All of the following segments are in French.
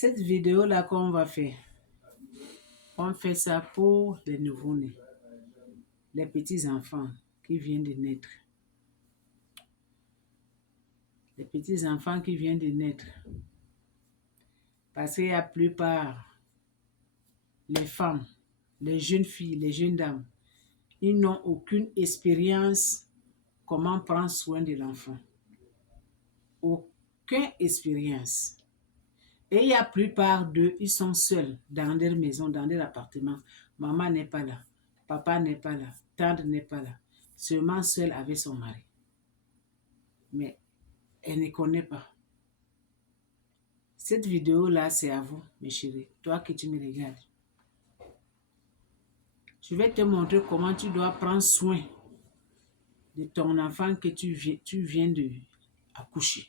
Cette vidéo-là qu'on va faire, on fait ça pour les nouveau-nés, les petits-enfants qui viennent de naître. Les petits-enfants qui viennent de naître. Parce qu'il y a la plupart, les femmes, les jeunes filles, les jeunes dames, ils n'ont aucune expérience comment prendre soin de l'enfant. Aucune expérience. Et il y a la plupart d'eux, ils sont seuls dans leur maison, dans leur appartement. Maman n'est pas là, papa n'est pas là, tante n'est pas là. Seulement seule avec son mari. Mais elle ne connaît pas. Cette vidéo-là, c'est à vous, mes chéris. Toi que tu me regardes. Je vais te montrer comment tu dois prendre soin de ton enfant que tu viens de accoucher.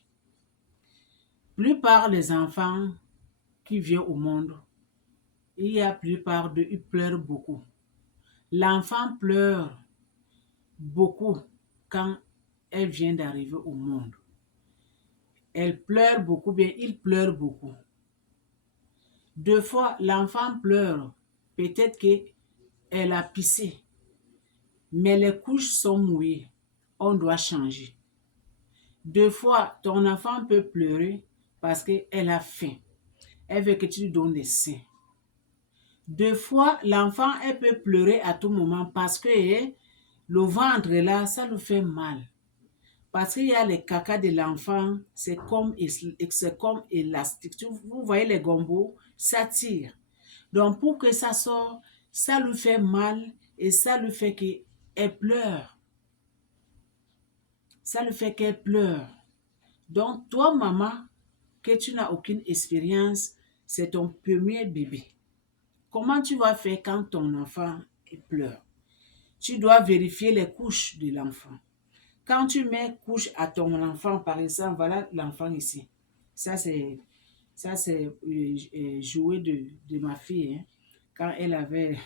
Plupart des enfants qui viennent au monde, il y a plupart d'eux, ils pleurent beaucoup. L'enfant pleure beaucoup quand elle vient d'arriver au monde. Elle pleure beaucoup, bien, il pleure beaucoup. Deux fois, l'enfant pleure. Peut-être qu'elle a pissé, mais les couches sont mouillées. On doit changer. Deux fois, ton enfant peut pleurer parce qu'elle a faim. Elle veut que tu lui donnes des seins. Deux fois, l'enfant, elle peut pleurer à tout moment parce que le ventre là, ça lui fait mal. Parce qu'il y a les caca de l'enfant, c'est comme élastique. Vous voyez les gombos, ça tire. Donc pour que ça sorte, ça lui fait mal et ça lui fait qu'elle pleure. Ça lui fait qu'elle pleure. Donc toi, maman, que tu n'as aucune expérience, c'est ton premier bébé. Comment tu vas faire quand ton enfant pleure? Tu dois vérifier les couches de l'enfant. Quand tu mets couche à ton enfant, par exemple, voilà l'enfant ici. Ça, c'est jouet de ma fille. Hein. Quand elle avait,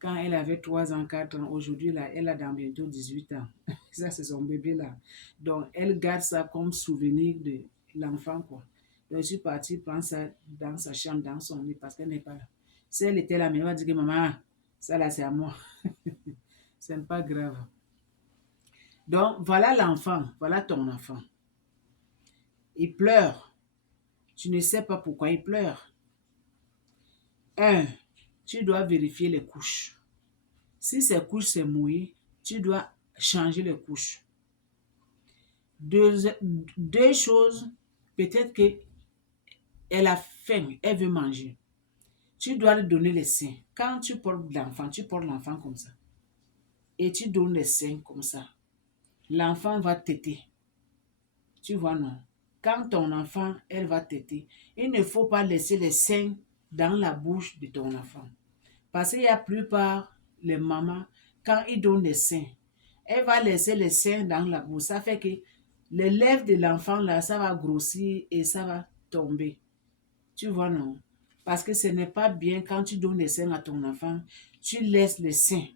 quand elle avait 3 ans, 4 ans, aujourd'hui, là, elle a dans bientôt 18 ans. Ça, c'est son bébé là. Donc, elle garde ça comme souvenir de l'enfant, quoi. Donc, je suis partie prendre ça dans sa chambre, dans son lit, parce qu'elle n'est pas là. Si elle était là, mais elle va dire que maman, ça là, c'est à moi. Ce n'est pas grave. Donc, voilà l'enfant, voilà ton enfant. Il pleure. Tu ne sais pas pourquoi il pleure. 1. Tu dois vérifier les couches. Si ces couches sont mouillées, tu dois changer les couches. Deux choses, peut-être qu'elle a faim, elle veut manger. Tu dois lui donner les seins. Quand tu portes l'enfant comme ça. Et tu donnes les seins comme ça. L'enfant va téter. Tu vois, non? Quand ton enfant, elle va téter, il ne faut pas laisser les seins dans la bouche de ton enfant. Parce qu'il y a la plupart, les mamans, quand ils donnent les seins, elle va laisser les seins dans la bouche. Ça fait que les lèvres de l'enfant, là, ça va grossir et ça va tomber. Tu vois, non? Parce que ce n'est pas bien quand tu donnes les seins à ton enfant, tu laisses les seins.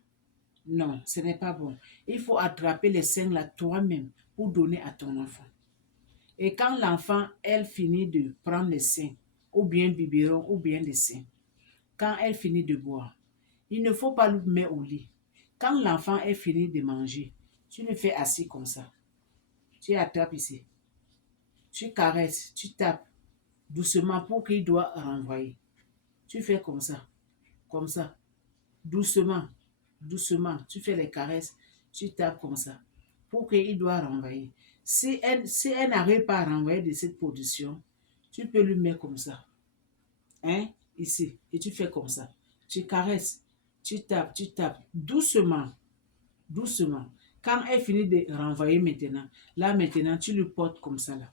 Non, ce n'est pas bon. Il faut attraper les seins là toi-même pour donner à ton enfant. Et quand l'enfant, elle finit de prendre les seins, ou bien biberon, ou bien les seins, quand elle finit de boire, il ne faut pas le mettre au lit. Quand l'enfant est fini de manger, tu le fais assis comme ça. Tu attrapes ici. Tu caresses, tu tapes doucement pour qu'il doit renvoyer. Tu fais comme ça, doucement, doucement. Tu fais les caresses, tu tapes comme ça pour qu'il doit renvoyer. Si elle n'arrive pas à renvoyer de cette position, tu peux lui mettre comme ça. Hein? Ici. Et tu fais comme ça. Tu caresses, tu tapes, doucement, doucement. Quand elle finit de renvoyer maintenant, là maintenant, tu lui portes comme ça là.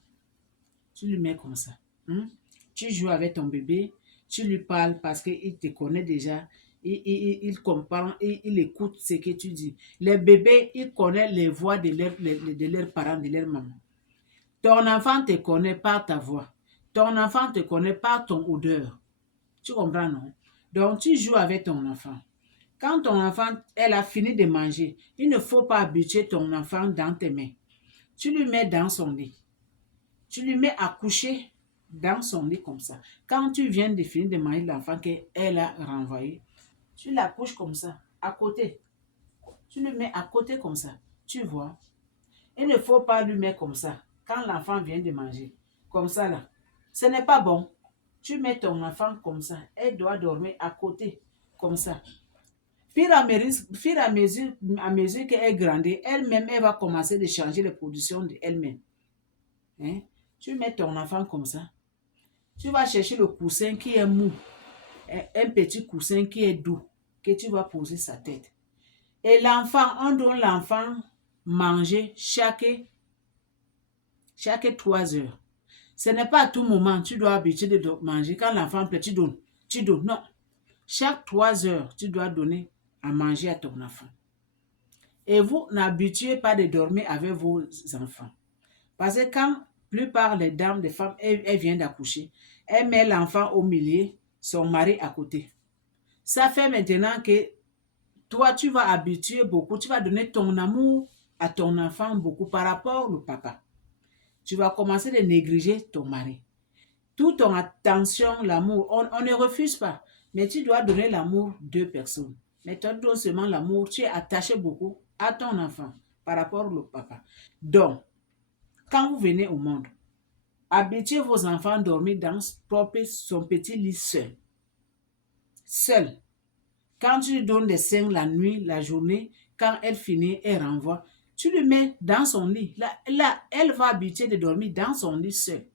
Tu lui mets comme ça. Hein? Tu joues avec ton bébé, tu lui parles parce qu'il te connaît déjà. Il comprend, il écoute ce que tu dis. Les bébés, ils connaissent les voix de leurs parents, de leur maman. Ton enfant te connaît par ta voix. Ton enfant te connaît par ton odeur. Tu comprends, non? Donc, tu joues avec ton enfant. Quand ton enfant, elle a fini de manger, il ne faut pas habituer ton enfant dans tes mains. Tu lui mets dans son lit. Tu lui mets à coucher dans son lit comme ça. Quand tu viens de finir de manger l'enfant qu'elle a renvoyé, tu la couches comme ça, à côté. Tu le mets à côté comme ça. Tu vois. Il ne faut pas lui mettre comme ça. Quand l'enfant vient de manger, comme ça là, ce n'est pas bon. Tu mets ton enfant comme ça. Elle doit dormir à côté, comme ça. À mesure qu'elle grandit, elle-même, elle va commencer de changer les positions d'elle-même. Hein? Tu mets ton enfant comme ça. Tu vas chercher le coussin qui est mou. Un petit coussin qui est doux, que tu vas poser sa tête. Et l'enfant, on donne l'enfant manger chaque 3 heures. Ce n'est pas à tout moment, tu dois habituer de manger. Quand l'enfant pleure, tu donnes. Tu donnes. Non. Chaque 3 heures, tu dois donner à manger à ton enfant. Et vous n'habituez pas de dormir avec vos enfants. Parce que quand plupart des dames, des femmes, elles viennent d'accoucher, elles mettent l'enfant au milieu, son mari à côté. Ça fait maintenant que toi, tu vas habituer beaucoup, tu vas donner ton amour à ton enfant beaucoup par rapport au papa. Tu vas commencer de négliger ton mari. Toute ton attention, l'amour, on ne refuse pas, mais tu dois donner l'amour deux personnes. Mais toi, donnes seulement l'amour, tu es attaché beaucoup à ton enfant par rapport au papa. Donc, quand vous venez au monde, habituez vos enfants à dormir dans son petit lit seul. Seul. Quand tu lui donnes des seins la nuit, la journée, quand elle finit, elle renvoie, tu le mets dans son lit. Là, elle va habituer de dormir dans son lit seul.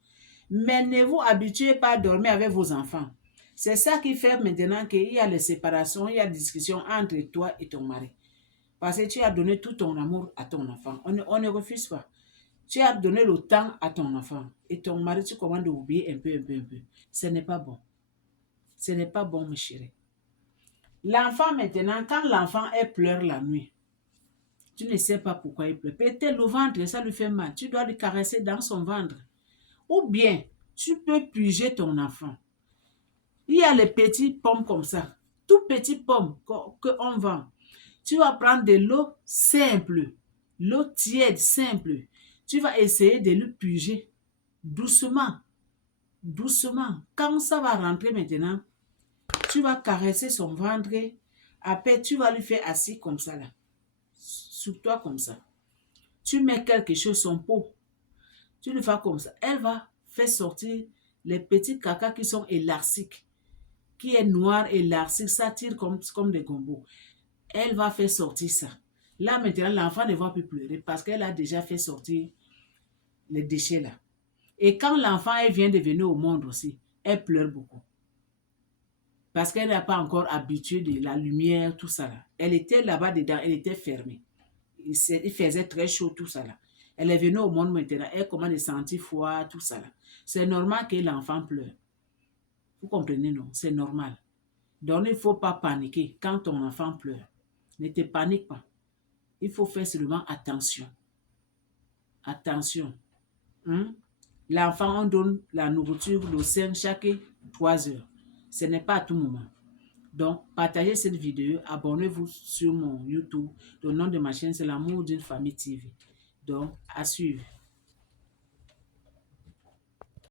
Mais ne vous habituez pas à dormir avec vos enfants. C'est ça qui fait maintenant qu'il y a les séparations, il y a des discussions entre toi et ton mari. Parce que tu as donné tout ton amour à ton enfant. On ne refuse pas. Tu as donné le temps à ton enfant. Et ton mari, tu commandes d'oublier un peu. Ce n'est pas bon. Ce n'est pas bon, mes chéris. L'enfant maintenant, quand l'enfant pleure la nuit, tu ne sais pas pourquoi il pleure. Peut-être le ventre, ça lui fait mal. Tu dois lui caresser dans son ventre. Ou bien, tu peux piger ton enfant. Il y a les petits pommes comme ça. Tout petits pommes qu'on vend. Tu vas prendre de l'eau simple. L'eau tiède, simple. Tu vas essayer de lui piger. Doucement. Doucement. Quand ça va rentrer maintenant, tu vas caresser son ventre. Après, tu vas lui faire assis comme ça là. Sur toi comme ça. Tu mets quelque chose son pot. Tu lui fais comme ça. Elle va faire sortir les petits caca qui sont élastiques. Qui est noir, élastique, ça tire comme des gombos. Elle va faire sortir ça. Là maintenant, l'enfant ne va plus pleurer parce qu'elle a déjà fait sortir les déchets là. Et quand l'enfant vient de venir au monde aussi, elle pleure beaucoup. Parce qu'elle n'a pas encore habitué de la lumière, tout ça là. Elle était là-bas dedans, elle était fermée. Il faisait très chaud, tout ça là. Elle est venue au monde maintenant, elle commence à sentir froid, tout ça là. C'est normal que l'enfant pleure. Vous comprenez, non? C'est normal. Donc, il ne faut pas paniquer quand ton enfant pleure. Ne te panique pas. Il faut faire seulement attention. Attention. L'enfant, on donne la nourriture, le sein chaque 3 heures. Ce n'est pas à tout moment. Donc, partagez cette vidéo. Abonnez-vous sur mon YouTube. Le nom de ma chaîne, c'est L'amour d'une famille TV. Donc, à suivre.